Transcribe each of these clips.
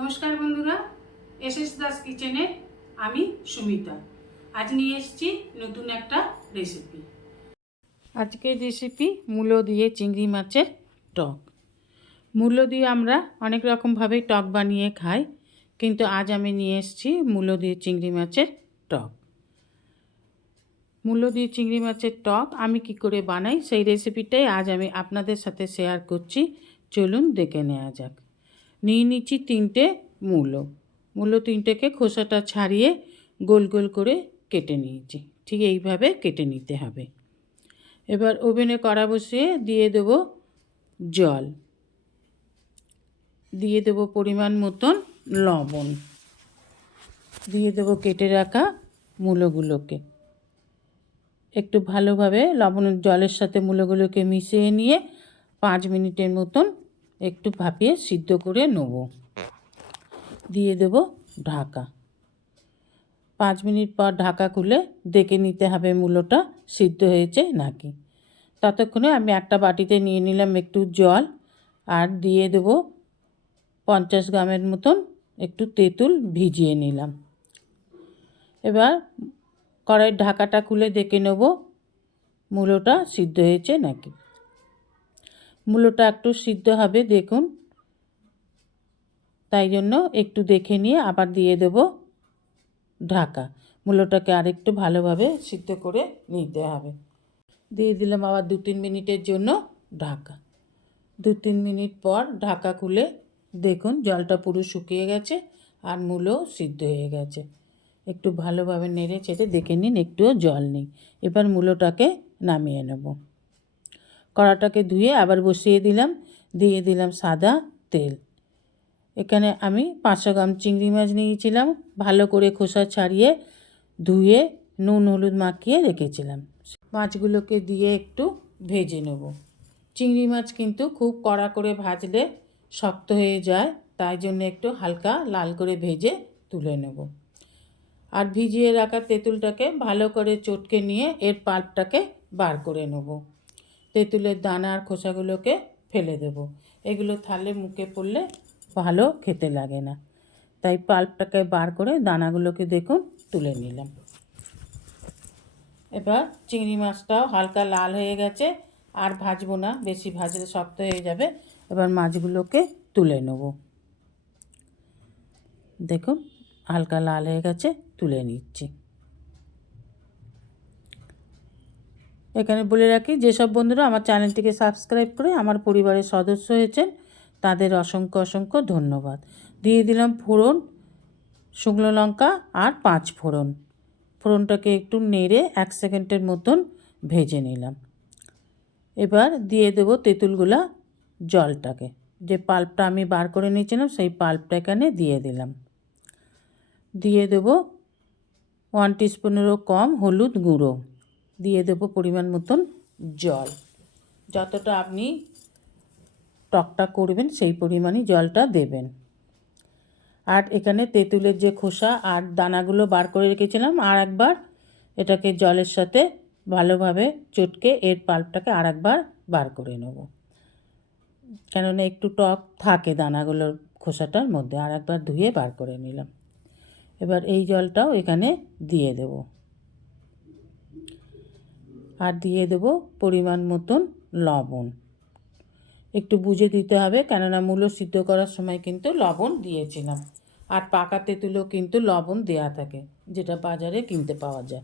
নমস্কার বন্ধুরা S S Das কিচেনে আমি সুমিতা। আজ নিয়ে এসেছি নতুন একটা রেসিপি আজকের রেসিপি মূলো দিয়ে চিংড়ি মাছের টক। মূলো দিয়ে আমরা অনেক রকমভাবে টক বানিয়ে খাই, কিন্তু আজ আমি নিয়ে এসেছি মূলো দিয়ে চিংড়ি মাছের টক। মূলো দিয়ে চিংড়ি মাছের টক আমি কি করে বানাই সেই রেসিপিটাই আজ আমি আপনাদের সাথে শেয়ার করছি। চলুন দেখে নেওয়া যাক। নিয়ে নিচ্ছি তিনটে মূলো। মূলো তিনটেকে খোসাটা ছাড়িয়ে গোল গোল করে কেটে নিয়েছি। ঠিক এইভাবে কেটে নিতে হবে। এবার ওভেনে কড়া বসিয়ে দিয়ে দেব জল। দিয়ে দেব পরিমাণ মতন লবণ। দিয়ে দেব কেটে রাখা মূলোগুলোকে। একটু ভালোভাবে লবণের জলের সাথে মূলোগুলোকে মিশিয়ে নিয়ে পাঁচ মিনিটের মতন একটু ভাপিয়ে সিদ্ধ করে নেব। দিয়ে দেব ঢাকা। পাঁচ মিনিট পর ঢাকা খুলে দেখে নিতে হবে মূলোটা সিদ্ধ হয়েছে নাকি। ততক্ষণে আমি একটা বাটিতে নিয়ে নিলাম একটু জল আর দিয়ে দেব পঞ্চাশ গ্রামের মতন একটু তেঁতুল ভিজিয়ে নিলাম। এবার কড়াইয়ের ঢাকাটা খুলে দেখে নেব মূলোটা সিদ্ধ হয়েছে নাকি। মূলোটা একটু সিদ্ধ হবে, দেখুন। তাই জন্য একটু দেখে নিয়ে আবার দিয়ে দেব ঢাকা। মূলোটাকে আরেকটু ভালোভাবে সিদ্ধ করে নিতে হবে। দিয়ে দিলাম আবার দু তিন মিনিটের জন্য ঢাকা। দু তিন মিনিট পর ঢাকা খুলে দেখুন জলটা পুরো শুকিয়ে গেছে আর মূলো সিদ্ধ হয়ে গেছে। একটু ভালোভাবে নেড়ে চেড়ে দেখে নিন, একটুও জল নেই। এবার মূলোটাকে নামিয়ে নেব। কড়াটাকে ধুয়ে আবার বসিয়ে দিলাম, দিয়ে দিলাম সাদা তেল। এখানে আমি পাঁচশো গ্রাম চিংড়ি মাছ নিয়েছিলাম, ভালো করে খোসা ছাড়িয়ে ধুয়ে নুন হলুদ মাখিয়ে রেখেছিলাম। মাছগুলোকে দিয়ে একটু ভেজে নেব। চিংড়ি মাছ কিন্তু খুব কড়া করে ভাজলে শক্ত হয়ে যায়, তাই জন্য একটু হালকা লাল করে ভেজে তুলে নেব। আর ভিজিয়ে রাখা তেঁতুলটাকে ভালো করে চটকে নিয়ে এর পাল্পটাকে বার করে নেব। তেঁতুলের দানা আর খোসাগুলোকে ফেলে দেব। এগুলো থালে মুখে পড়লে ভালো খেতে লাগে না। তাই পাল্পটাকে বার করে দানাগুলোকে দেখুন, তুলে নিলাম। এবার চিংড়ি মাছটাও হালকা লাল হয়ে গেছে, আর ভাজবো না, বেশি ভাজলে শক্ত হয়ে যাবে। এবার মাছগুলোকে তুলে নেব। দেখুন, হালকা লাল হয়ে গেছে, তুলে নিচ্ছি। এখানে বলে রাখি, যেসব বন্ধুরা আমার চ্যানেলটিকে সাবস্ক্রাইব করে আমার পরিবারের সদস্য হয়েছেন, তাদের অসংখ্য অসংখ্য ধন্যবাদ। দিয়ে দিলাম ফোড়ন, শুকনো লঙ্কা আর পাঁচ ফোড়ন। ফোড়নটাকে একটু নেড়ে এক সেকেন্ডের মতন ভেজে নিলাম। এবার দিয়ে দেবো তেঁতুলগুলা জলটাকে। যে পাল্পটা আমি বার করে নিয়েছিলাম, সেই পাল্পটা এখানে দিয়ে দিলাম। দিয়ে দেবো ওয়ান টিস্পুনেরও কম হলুদ গুঁড়ো। দিয়ে দেবো পরিমাণ মতন জল। যতটা আপনি টকটা করবেন, সেই পরিমাণই জলটা দেবেন। আর এখানে তেঁতুলের যে খোসা আর দানাগুলো বার করে রেখেছিলাম, আর একবার এটাকে জলের সাথে ভালোভাবে চটকে এর পাল্পটাকে আর একবার বার করে নেব। কেননা একটু টক থাকে দানাগুলোর খোসাটার মধ্যে, আর একবার ধুয়ে বার করে নিলাম। এবার এই জলটাও এখানে দিয়ে দেব। আর দিয়ে দেব পরিমাণ মতন লবণ। একটু বুঝে দিতে হবে কেননা মূলো সিদ্ধ করার সময় কিন্তু লবণ দিয়েছিলাম। আর পাকা তেঁতুলও কিন্তু লবণ দেয়া থাকে, যেটা বাজারে কিনতে পাওয়া যায়।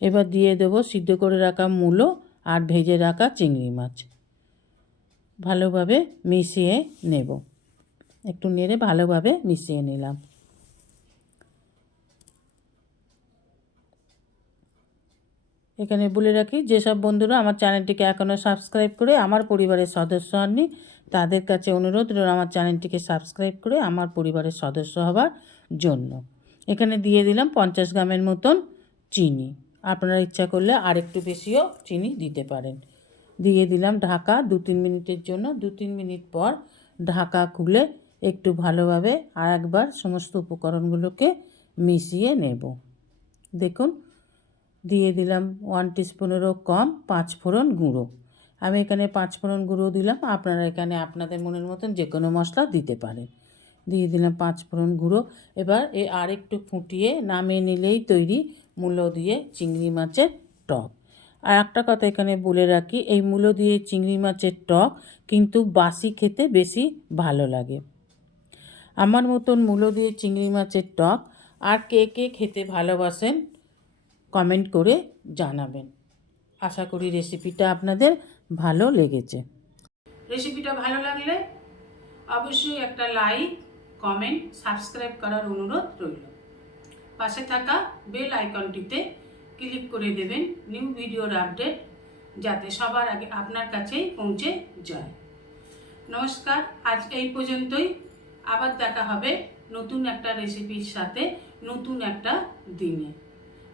এবার দিয়ে দেবো সিদ্ধ করে রাখা মূলো আর ভেজে রাখা চিংড়ি মাছ। ভালোভাবে মিশিয়ে নেব। একটু নেড়ে ভালোভাবে মিশিয়ে নিলাম। এখানে বলে রাখি, যেসব বন্ধুরা আমার চ্যানেলটিকে এখনও সাবস্ক্রাইব করে আমার পরিবারের সদস্য হননি, তাদের কাছে অনুরোধ রইল আমার চ্যানেলটিকে সাবস্ক্রাইব করে আমার পরিবারের সদস্য হবার জন্য। এখানে দিয়ে দিলাম পঞ্চাশ গ্রামের মতন চিনি। আপনারা ইচ্ছা করলে আরেকটু বেশিও চিনি দিতে পারেন। দিয়ে দিলাম ঢাকা দু তিন মিনিটের জন্য। দু তিন মিনিট পর ঢাকা খুলে একটু ভালোভাবে আর একবার সমস্ত উপকরণগুলোকে মিশিয়ে নেব। দেখুন দিয়ে দিলাম ওয়ান টিস্পুনেরও কম পাঁচ ফোড়ন গুঁড়ো। আমি এখানে পাঁচ ফোড়ন গুঁড়ো দিলাম, আপনারা এখানে আপনাদের মনের মতন যে কোনো মশলা দিতে পারেন। দিয়ে দিলাম পাঁচ ফোড়ন গুঁড়ো। এবার এ আর একটু ফুটিয়ে নামিয়ে নিলেই তৈরি মূলো দিয়ে চিংড়ি মাছের টক। আর একটা কথা এখানে বলে রাখি, এই মূলো দিয়ে চিংড়ি মাছের টক কিন্তু বাসি খেতে বেশি ভালো লাগে। আমার মতন মূলো দিয়ে চিংড়ি মাছের টক, আর কে কে খেতে ভালোবাসেন কমেন্ট করে জানাবেন। আশা করি রেসিপিটা আপনাদের ভালো লেগেছে। রেসিপিটা ভালো লাগলে অবশ্যই একটা লাইক কমেন্ট সাবস্ক্রাইব করার অনুরোধ রইল। পাশে থাকা বেল আইকনটিতে ক্লিক করে দেবেন নিউ ভিডিওর আপডেট যাতে সবার আগে আপনার কাছেই পৌঁছে যায়। নমস্কার, আজ এই পর্যন্তই। আবার দেখা হবে নতুন একটা রেসিপির সাথে নতুন একটা দিনে।